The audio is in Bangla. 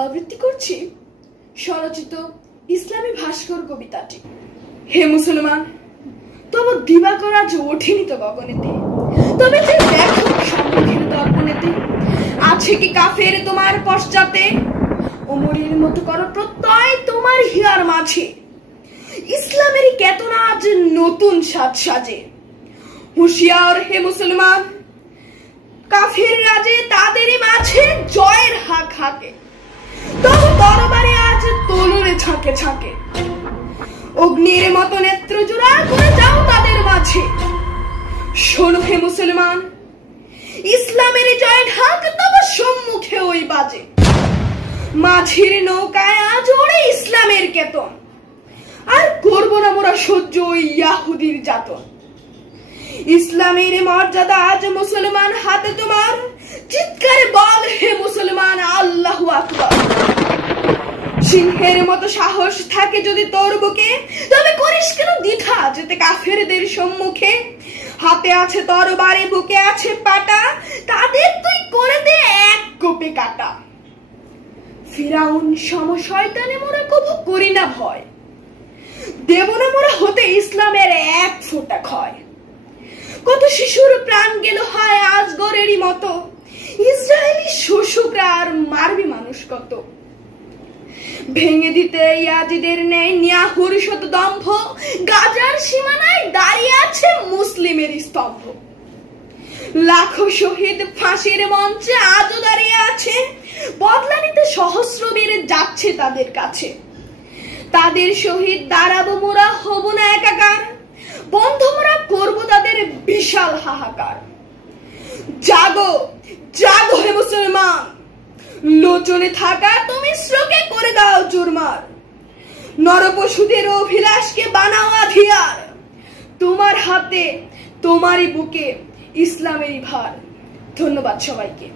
আবৃত্তি করছি স্বরচিত ইসলামী ভাস্কর কবিতাটি। হে মুসলমান, তব দিবাকর আজ ওঠেনি তো গগনেতে, তবে যে দেখো সম্মুখের দর্পণেতে আছে কি কাফের তোমার পশ্চাতে, ওমরের মতো করো প্রত্যয় তোমার হিয়ার মাঝে, ইসলামের কেতনা আজ নতুন সাজ সাজে। হুঁশিয়ার হে মুসলমান, কাফের রাজে তাদেরই মাঝে জয়ের হাক হাকে, তব দরবারে আজ তলোরে ছাঁকে ছাঁকে, অগ্নির মতো নেত্র জোড়া করে যাও তাদের মাঝে। শোনো হে মুসলমান, ইসলামের জয় ঢাক তব সম্মুখে ওই বাজে, মাঝির নৌকায় আজ ওড়ে ইসলামের কেতন, আর করবো না মোরা সহ্য ওই ইয়াহুদির যাতন। ইসলামের মর্যাদা আজ মুসলমান হাতে তোমার, চিৎকারে বল হে মুসলমান আল্লাহু আকবার। সিংহের মতো সাহস থাকে যদি তোর বুকে, তবে করিস কেন দ্বিধা যেতে কাফেরদের সম্মুখে। হাতে আছে তরবারি, বুকে আছে পাটা, তাদের তুই করে দে এক কোপে কাটা। ফিরাউন সম শয়তানে মোরা কবু করি না ভয়, দেব না মোরা হতে ইসলামের এক ফোঁটা ক্ষয়। কত শিশুর প্রাণ গেল হয় আজগরেরই মতো, ইসরায়েলি শোষকরা আর মারবি মানুষ কত। ভেঙে দিতে ইয়াজিদের নেই নিয়াহুর শত দম্ভ, গাজার সীমানায় দাঁড়িয়ে আছে মুসলিমের স্তম্ভ। লাখো শহীদ ফাঁসির মঞ্চে আজও দাঁড়িয়ে আছে, বদলা নিতে সহস্র বীর যাচ্ছে তাদের কাছে। তাদের শহীদ দাঁড়াবো মোরা, হব না একাকার, বন্ধ মোরা করবো তাদের বিশাল হাহাকার। জাগো জাগো হে মুসলমান, লোচনে থাকা তুমি শ্লোকে করে দাও চুরমার। নরপশুদের অভিলাষকে বানাও আধিয়ার, তোমার হাতে তোমারই বুকে ইসলামেরই ভার। ধন্যবাদ সবাইকে।